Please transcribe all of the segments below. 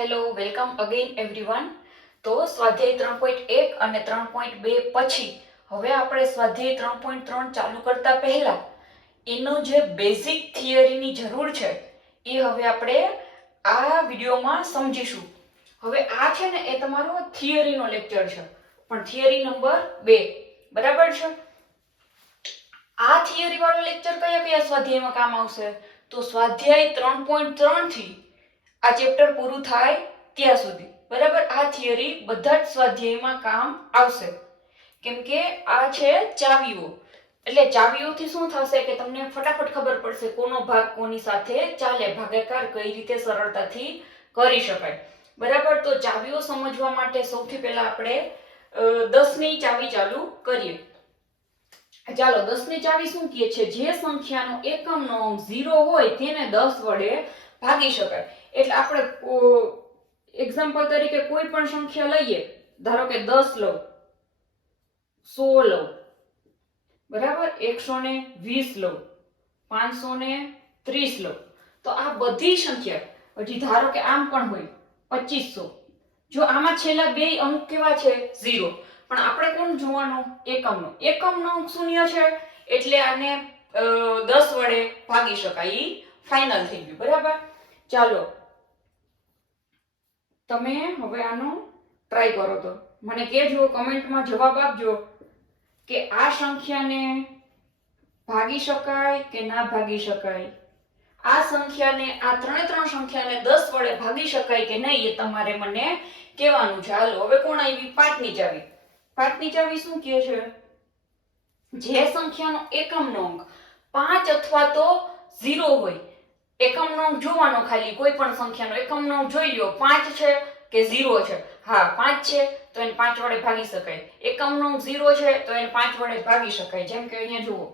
Hello welcome again everyone. તો સ્વાધ્યાય 3.1 અને 3.2 પછી હવે આપણે સ્વાધ્યાય 3.3 ચાલુ કરતા પહેલા એનો જે બેઝિક થિયરીની જરૂર છે એ હવે આપણે આ વિડીયોમાં સમજીશું. હવે આ છે ને એ તમારો થિયરીનો લેક્ચર છે, પણ થિયરી નંબર 2, બરાબર છે. આ થિયરી વાળો લેક્ચર કયા કયા સ્વાધ્યાયમાં કામ આવશે? તો સ્વાધ્યાય 3.3 થી આ ચેપ્ટર પૂરું થાય ત્યાં સુધી, બરાબર. આ થિયરી બધા જ સ્વાધ્યાયમાં કામ આવશે, કેમ કે આ છે ચાવીઓ. એટલે ચાવીઓથી શું થશે કે તમને ફટાફટ ખબર પડશે કોનો ભાગ કોની સાથે ચાલે, ભાગાકાર કઈ રીતે સરળતાથી કરી શકાય, બરાબર. તો ચાવીઓ સમજવા માટે સૌથી પહેલા આપણે 10 ની ચાવી ચાલુ કરીએ. ચાલો, 10 ની ચાવી શું કહે છે? જે સંખ્યાનો એકમનો અંક 0 હોય તેને 10 વડે ભાગી શકાય. એટલે આપણે એક્ઝામ્પલ તરીકે કોઈ પણ સંખ્યા લઈએ, ધારો કે 10 લઉં, 100 લઉં, બરાબર, 120 લઉં, 530 લઉં. તો આ બધી સંખ્યા, પછી ધારો કે આમ પણ હોય 2500, જો આમાં છેલ્લા બે અંક કેવા છે? 0. પણ આપણે કોણ જોવાનું? એકમનો. એકમનો અંક શૂન્ય છે એટલે આને 10 વડે ભાગી શકાય. ઈ ફાઇનલ થઈ ગયું, બરાબર. ચાલો, તમે હવે આનો ટ્રાય કરો તો મને કહેજો, કમેન્ટમાં જવાબ આપજો કે આ સંખ્યાને ભાગી શકાય કે ના ભાગી શકાય. આ સંખ્યાને, આ ત્રણ સંખ્યાને 10 વડે ભાગી શકાય કે નહીં એ તમારે મને કહેવાનું છે. હાલો, હવે કોણ આવી? 5 ની ચાવી. 5 ની ચાવી શું કહે છે? જે સંખ્યાનો એકમનો અંક 5 અથવા તો 0 હોય, એકમનો અંક જોવાનો, ખાલી કોઈ પણ સંખ્યાનો એકમનો અંક જોઈ લો. 5 છે કે 0 છે? હા, 5 છે તો એને 5 વડે ભાગી શકાય. એકમનો અંક 0 છે તો એને 5 વડે ભાગી શકાય. જેમ કે અહીંયા જુઓ,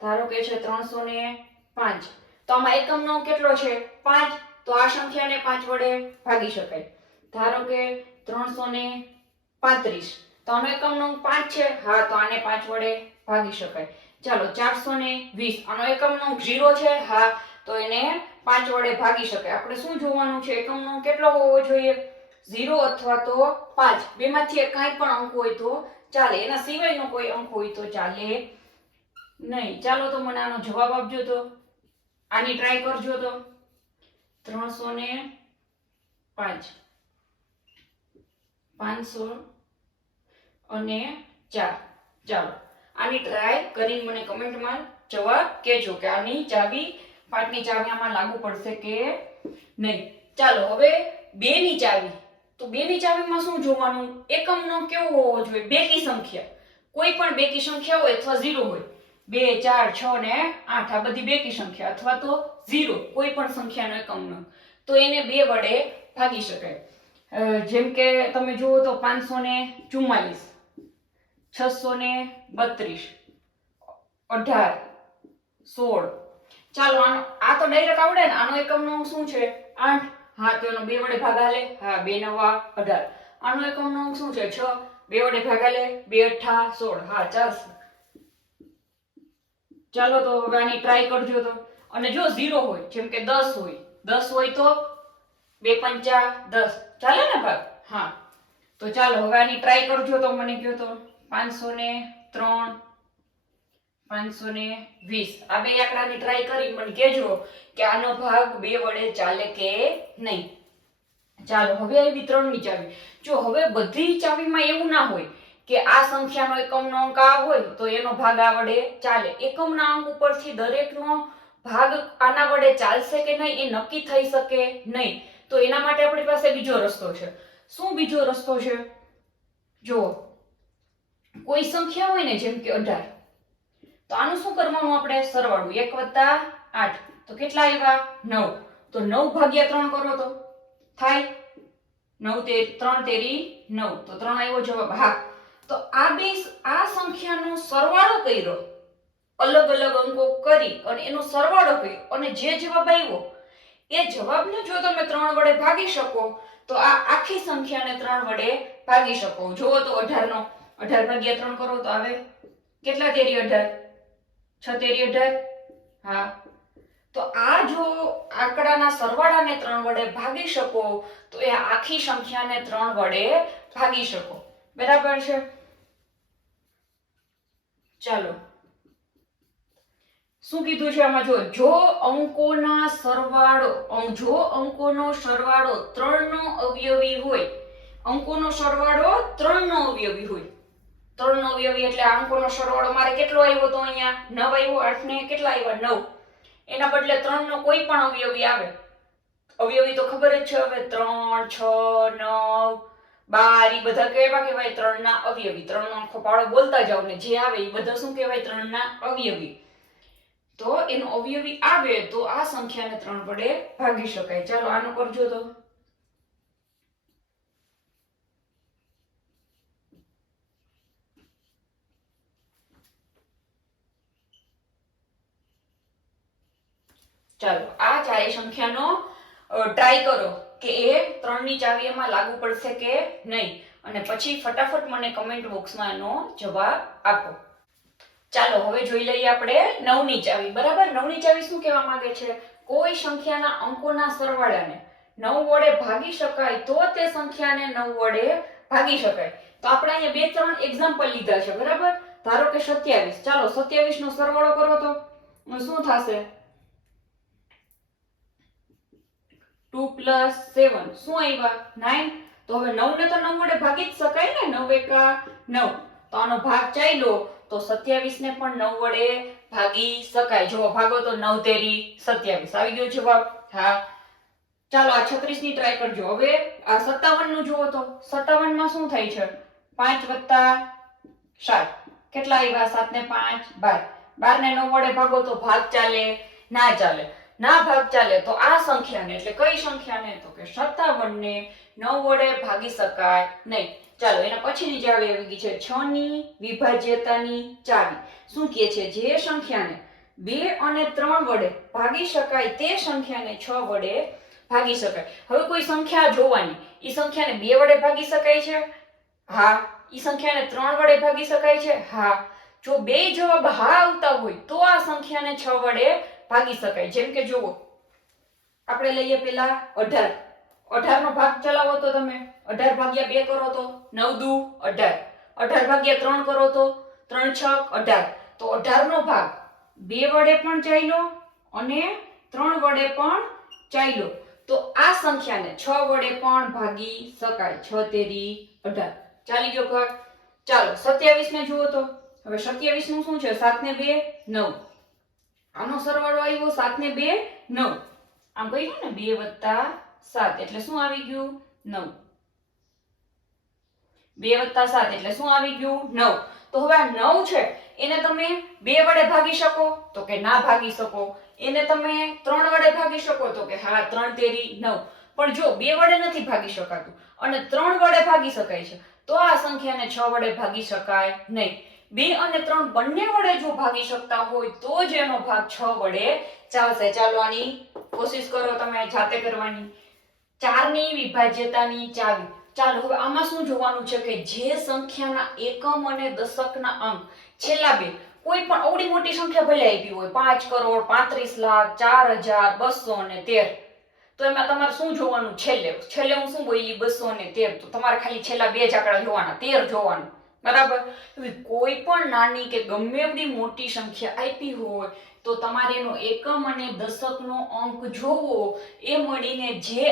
ધારો કે છે 305, તો આમાં એકમનો અંક કેટલો છે? 5, તો આ સંખ્યાને 5 વડે ભાગી શકાય. ધારો કે 335, તો આનો એકમનો અંક 5 છે, હા, તો આને 5 વડે ભાગી શકાય. ચાલો, 420, આનો એકમનો અંક 0 છે, હા, તો એને 5 વડે ભાગી શકાય. આપણે શું જોવાનું છે? એકમનો અંક કેટલો હોવો જોઈએ? 0 અથવા તો 5, બેમાંથી કાંઈ પણ અંક હોય તો ચાલે, એના સિવાયનો કોઈ અંક હોય તો ચાલે નહીં. ચાલો, તો મને આનો જવાબ આપજો. તો આની ટ્રાય કરજો. તો 305, 500 અને 4. ચાલો, આની ટ્રાય કરીને મને કમેન્ટમાં જવાબ કહેજો કે આની ચાવી, 5 ની ચાવી આમાં લાગુ પડશે કે નહીં. ચાલો, હવે 2 ની ચાવી. તો 2 ની ચાવીમાં શું જોવાનું? એકમનો કેવો હોવો જોઈએ? બેકી સંખ્યા. કોઈ પણ બેકી સંખ્યા હોય અથવા 0 હોય, 2, 4, 6 ને 8 આ બધી બેકી સંખ્યા, અથવા તો 0 કોઈ પણ સંખ્યાનો એકમનો, તો એને 2 વડે ભાગી શકાય. જેમ કે તમે જુઓ તો 544, 632, 18, 16. ચાલો, આ તો ડાયરેક્ટ આવડે ને. આનો એકમનો અંક શું છે? 8, હા, તો એનો 2 વડે ભાગાલે, હા, 2 9 18. આનો એકમનો અંક શું છે? 6, 2 વડે ભાગાલે, 2 8 16, હા, ચાલશે. ચાલો, તો હવે આની ટ્રાય કરજો. તો અને જો 0 હોય, જેમ કે 10 હોય, 10 હોય તો 2 5 10, ચાલે ને ભાગ? હા, તો ચાલો હવે આની ટ્રાય કરજો. તો મને કહો તો 503, 520, આ બે આંકડાની ટ્રાય કરી મને કહેજો કે આનો ભાગ 2 વડે ચાલે કે નહીં. ચાલો, હવે આવી 3 ની ચાવી. જો હવે બધી ચાવીમાં એવું ના હોય કે આ સંખ્યાનો એકમનો અંક આ હોય તો એનો ભાગ આ વડે ચાલે. એકમના અંક ઉપરથી દરેકનો ભાગ આના વડે ચાલશે કે નહીં એ નક્કી થઈ શકે નહીં. તો એના માટે આપણી પાસે બીજો રસ્તો છે. શું બીજો રસ્તો છે? જો કોઈ સંખ્યા હોય ને, જેમ કે 18, તો આનું શું કરવાનું? આપણે સરવાળું 1 + 8, તો કેટલા આવ્યા? 9. તો 9 ભાગ્યા 3 કરો તો થાય 9 3 તેરી 9, તો 3 આવ્યો જવાબ. હા, તો આ સંખ્યાનો સરવાળો કર્યો, અલગ અલગ અંકો કરી અને એનો સરવાળો કર્યો અને જે જવાબ આવ્યો એ જવાબને જો તમે 3 વડે ભાગી શકો તો આ આખી સંખ્યાને 3 વડે ભાગી શકો. જુઓ તો 18 નો 18 ભાગ્યા 3 કરો તો આવે કેટલા તેરી 18? 6 તેરી 18, હા, તો આ જો આંકડાના સરવાળાને 3 વડે ભાગી શકો તો એ આખી સંખ્યાને 3 વડે ભાગી શકો. બરાબર છે? ચાલો શું કીધું છે આમાં? જો અંકોનો સરવાળો 3 નો અવયવી હોય, અંકોનો સરવાળો 3 નો અવયવી હોય, 3 નો અવયવી એટલે અંકોનો સરવાળો મારે કેટલો આવ્યો તો અહીંયા 9 આવ્યો. 8 ને કેટલા આવ્યા? 9. એના બદલે 3 નો કોઈ પણ અવયવી આવે. અવયવી તો ખબર જ છે હવે, 3, 6, 9, 12 એ બધા કેવા કહેવાય? 3 ના અવયવી. 3 નો આખો પાડો બોલતા જાવ ને જે આવે એ બધા શું કહેવાય? 3 ના અવયવી. તો એનો અવયવી આવે તો આ સંખ્યાને 3 વડે ભાગી શકાય. ચાલો આનો કરજો તો. ચાલો આ ચારેય સંખ્યાનો ટ્રાય કરો કે એ 3 ની ચાવી એમાં લાગુ પડશે કે નહીં, અને પછી ફટાફટ મને કમેન્ટ બોક્સમાં એનો જવાબ આપો. ચાલો હવે જોઈ લઈએ આપણે 9 ની ચાવી. બરાબર? 9 ની ચાવી શું કહેવા માંગે છે? કોઈ સંખ્યાના અંકોના સરવાળાને 9 વડે ભાગી શકાય તો તે સંખ્યાને 9 વડે ભાગી શકાય. તો આપણે અહીંયા 2-3 એક્ઝામ્પલ લીધા છે. બરાબર? ધારો કે 27. ચાલો 27 નો સરવાળો કરો તો શું થશે? 2 + 7 શું આવ્યા? 9. તો હવે 9 ને તો 9 વડે ભાગી જ શકાય ને. 9 એકા 9. તો આનો ભાગ ચાલ્યો તો 27 ને પણ 9 વડે ભાગી શકાય. જો ભાગો તો 9 તેરી 27. આવી ગયો જવાબ? હા. ચાલો આ 36 ની ટ્રાય કરજો. હવે આ 57 નું જુઓ તો 57 માં શું થાય છે? 5 + 7 કેટલા આવ્યા? 7 ને 5 12. 12 ને 9 વડે ભાગો તો ભાગ ચાલે? ના ચાલે. ના ભાગ ચાલે તો આ સંખ્યાને, એટલે કઈ સંખ્યાને? તો કે 57 ને 9 વડે ભાગી શકાય નહીં. ચાલો એના પછીની ચાવી આવી ગઈ છે 6 ની વિભાજ્યતાની ચાવી. શું કહે છે? જે સંખ્યાને 2 અને 3 વડે ભાગી શકાય તે સંખ્યાને 6 વડે ભાગી શકાય. હવે કોઈ સંખ્યા જોવાની, એ સંખ્યાને 2 વડે ભાગી શકાય છે? હા. એ સંખ્યાને 3 વડે ભાગી શકાય છે? હા. જો બે જવાબ હા આવતા હોય તો આ સંખ્યાને 6 વડે ભાગી શકાય. જેમ કે જુઓ, આપણે લઈએ પેલા 18. 18 નો ભાગ ચલાવો તો તમે 18 ભાગ્યા 2 કરો તો 9 દુ 18. 18 ભાગ્યા 3 કરો તો 3 6 18. તો 18 નો ભાગ 2 વડે પણ ચાલ્યો અને 3 વડે પણ ચાલ્યો. તો આ સંખ્યાને 6 વડે પણ ભાગી શકાય. 6 તેરી 18. ચાલી ગયો ભાગ. ચાલો 27 ને જુઓ તો. હવે 27 નું શું છે? 7 ને 2 9. આનો સરવાળો આવ્યો 7 ને 2 9. આમ કહ્યું ને 2 + 7 એટલે શું આવી ગયું? 9. 2 + 7 એટલે શું આવી ગયું? 9. તો હવે આ 9 છે એને તમે 2 વડે ભાગી શકો? તો કે ના ભાગી શકો. એને તમે 3 વડે ભાગી શકો? તો કે હા. 3 તેરી 9. પણ જો 2 વડે નથી ભાગી શકાતું અને 3 વડે ભાગી શકાય છે તો આ સંખ્યાને 6 વડે ભાગી શકાય નહીં. 2 અને 3 બંને વડે જો ભાગી શકતા હોય તો જ એનો ભાગ 6 વડે ચાલશે. ચાલો આની કોશિશ કરો તમે જાતે કરવાની. 4 ની વિભાજ્યતાની ચાવી. ચાલો હવે આમાં શું જોવાનું છે કે જે સંખ્યાના એકમ અને દશકના અંક છેલ્લા બે કોઈ પણ અવડી મોટી સંખ્યા ભલે આપી હોય 5 કરોડ 35 લાખ 4213, તો એમાં તમારે શું જોવાનું? છેલ્લે હું શું બોલી? 213. તો તમારે ખાલી છેલ્લા બે જ આંકડા જોવાના, 13 જોવાનું. બરાબર? કોઈ પણ નાની કે ગમે એવડી મોટી સંખ્યા આપી હોય તો તમારે એનો એકમ અને દશકનો અંક જોવો. એ મળીને જે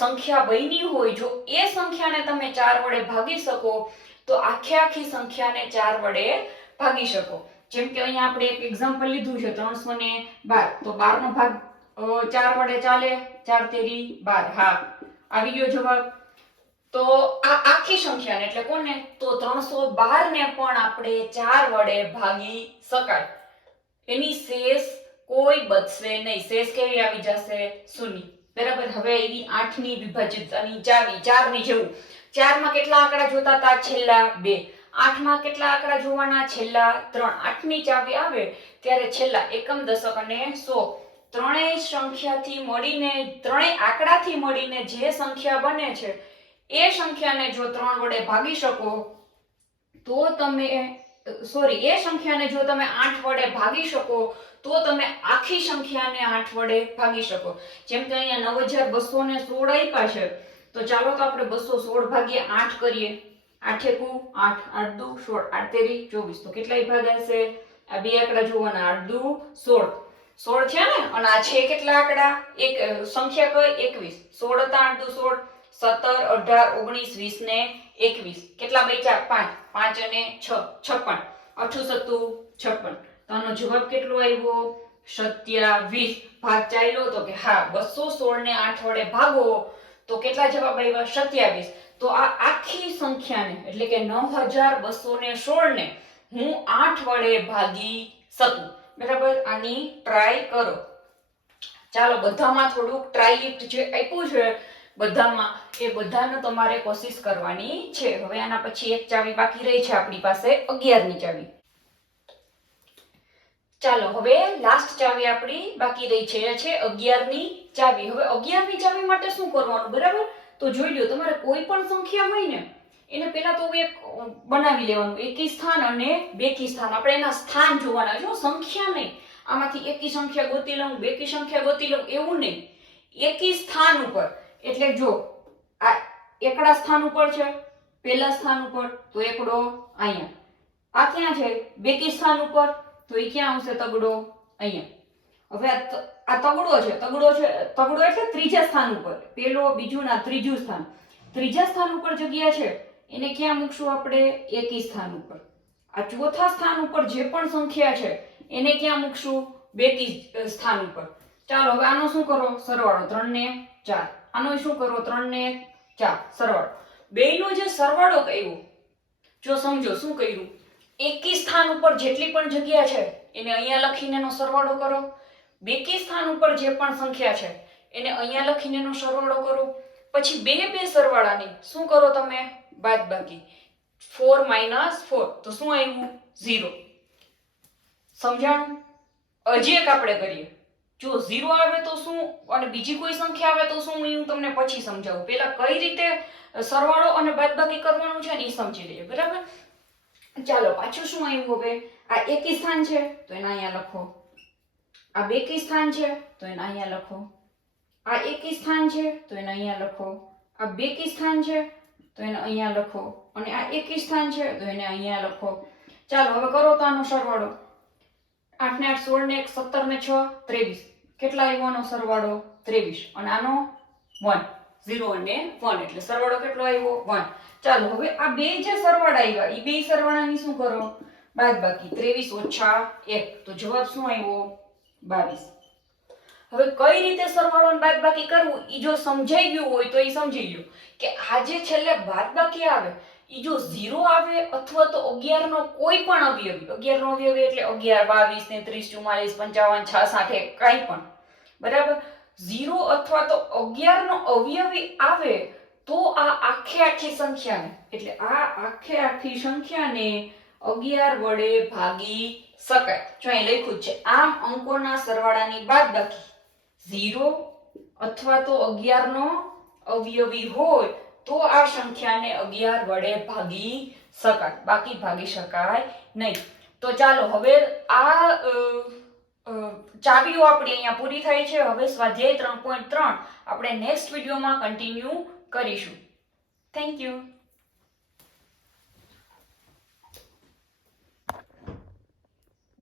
સંખ્યા બની હોય જો એ સંખ્યાને તમે 4 વડે ભાગી શકો તો આખી સંખ્યાને 4 વડે ભાગી શકો. જેમ કે અહીંયા આપણે એક એક્ઝામ્પલ લીધું છે 312. તો 12 નો ભાગ 4 વડે ચાલે? 4 તેરી 12. હા, આવી ગયો જવાબ. તો આ આખી સંખ્યાને એટલે કોને? તો 312 ને પણ આપણે 4 વડે ભાગી શકાય. એની શેષ કોઈ બચશે નહીં. શેષ કેવી આવી જશે? શૂન્ય. બરાબર? હવે એની 8 ની વિભાજ્યતાની ચાવી. 4 ની જેવું. 4 માં કેટલા આંકડા જોતા હતા? છેલ્લા 2. 8 માં કેટલા આંકડા જોવાના? છેલ્લા 3. 8 ની ચાવી આવે ત્યારે છેલ્લા એકમ, દશક અને 100 ત્રણેય સંખ્યાથી મળીને, ત્રણેય આંકડાથી મળીને જે સંખ્યા બને છે એ સંખ્યાને જો 3 વડે ભાગી શકો તો તમે એ સંખ્યાને જો તમે 8 વડે ભાગી શકો તો તમે આખી સંખ્યાને 8 વડે ભાગી શકો. જેમ કે અહીંયા 9216 આપ્યા છે, તો ચાલો તો આપણે 216 ભાગ્યા 8 કરીએ. 8 એકુ 8, 8 દુ 16, 8 તેરી 24, તો કેટલાય ભાગ હશે? આ બે આંકડા જોવાના, 8 દુ 16, 16 છે ને, અને આ છે કેટલા આંકડા? એક સંખ્યા કઈ? 21. 16 હતા 8 દુ 16, 17, 18, 19, 20 ને 21. કેટલા બચ્યા? 5. 5 અને 6 56. 8 સત્તુ 56. તો આનો જવાબ કેટલો આવ્યો? 27. ભાગ ચાલ્યો તો કે હા 216 ને 8 વડે ભાગો તો કેટલા જવાબ આવ્યા? 27. તો આ આખી સંખ્યાને એટલે કે 9216 ને હું 8 વડે ભાગી શકું. બરાબર, આની ટ્રાય કરો. ચાલો બધામાં થોડુંક ટ્રાય જે આપ્યું છે બધામાં, એ બધાને તમારે કોશિશ કરવાની છે. હવે આના પછી એક ચાવી બાકી રહી છે આપણી પાસે, 11 ની ચાવી. ચાલો હવે લાસ્ટ ચાવી આપણી બાકી રહી છે, એ છે 11 ની ચાવી. હવે 11 ની ચાવી માટે શું કરવાનું? બરાબર, તો જોઈ લો, તમારે કોઈ પણ સંખ્યા હોય ને એને પહેલા તો એક બનાવી લેવાનું, એકી સ્થાન અને બેકી સ્થાન. આપણે એના સ્થાન જોવાના છે, સંખ્યા નહીં. આમાંથી એકી સંખ્યા ગોતી લઉં, બેકી સંખ્યા ગોતી લઉં એવું નહીં, એકી સ્થાન ઉપર. એટલે જો આ એકડા સ્થાન ઉપર છે, પહેલા સ્થાન ઉપર, તો એકડો અહીંયા. આ ક્યાં છે? બેકી સ્થાન ઉપર, તો એ ક્યાં આવશે? તગડો અહીંયા. હવે આ તગડો છે, તગડો એટલે ત્રીજા સ્થાન ઉપર, પેલો બીજું ના ત્રીજું સ્થાન. ત્રીજા સ્થાન ઉપર જગ્યા છે, એને ક્યાં મૂકશું આપણે? એકી સ્થાન ઉપર. આ ચોથા સ્થાન ઉપર જે પણ સંખ્યા છે એને ક્યાં મૂકશું? બેકી સ્થાન ઉપર. ચાલો હવે આનો શું કરો? સરવાળો. 3 ને 4. આનો શું કરો? 3 ને 4 સરવાળો. બેયનો જે સરવાળો કર્યો, જો સમજો શું કર્યું? એકી સ્થાન ઉપર જેટલી પણ જગ્યા છે એને અહીંયા લખીને એનો સરવાળો કરો. બેકી સ્થાન ઉપર જે પણ સંખ્યા છે એને અહીંયા લખીને એનો સરવાળો કરો. પછી બે સરવાળાની શું કરો તમે? બાદબાકી. 4 - 4, તો શું આવ્યું? 0. સમજાણું? હજી એક આપણે કરીએ. જો 0 આવે તો શું, અને બીજી કોઈ સંખ્યા આવે તો શું, હું તમને પછી સમજાવું. પહેલા કઈ રીતે સરવાળો અને બાદબાકી કરવાનું છે ને એ સમજી લઈએ. બરાબર, ચાલો પાછું શું આવ્યું? હવે આ એકી સ્થાન છે તો એને અહીંયા લખો, આ બેકી સ્થાન છે તો એને અહીંયા લખો, આ એકી સ્થાન છે તો એને અહીંયા લખો, આ બેકી સ્થાન છે તો એને અહીંયા લખો, અને આ એકી સ્થાન છે તો એને અહીંયા લખો. ચાલો હવે કરો તો આનો સરવાળો. 8 ને 8 16 ને 1 17 ને 6 23. કેટલા આવ્યો આનો સરવાળો? 23. અને આનો 1. 0 અને 1 એટલે સરવાળો કેટલો આવ્યો? 1. ચાલો હવે આ બે જે સરવાળા આવ્યા એ બે સરવાળાની શું કરો? બાદબાકી. 23 - 1, તો જવાબ શું આવ્યો? 22. હવે કઈ રીતે સરવાળો અને બાદબાકી કરવું ઈ જો સમજાઈ ગયું હોય તો ઈ સમજી લ્યો કે આ જે છેલ્લે બાદબાકી આવે ઈ જો 0 આવે અથવા તો 11 નો કોઈ પણ અવયવી, 11 નો અવયવી એટલે 11 22 30 44 55 66 કાઈ પણ, બરાબર, 0 અથવા તો 11 નો અવયવી આવે તો આ આખી સંખ્યાને એટલે આ આખી સંખ્યાને 11 વડે ભાગી શકાય. જો અહીં લખ્યું છે આમ અંકોના સરવાળાની બાદબાકી 0 અથવા તો 11 નો અવયવી હોય તો આ સંખ્યાને 11 વડે ભાગી શકાય, બાકી ભાગી શકાય નહીં. તો ચાલો હવે આ ચાવીઓ આપણી અહીંયા પૂરી થાય છે. હવે સ્વાધ્યાય 3.3 આપણે નેક્સ્ટ વિડીયોમાં કન્ટિન્યુ કરીશું. Thank you.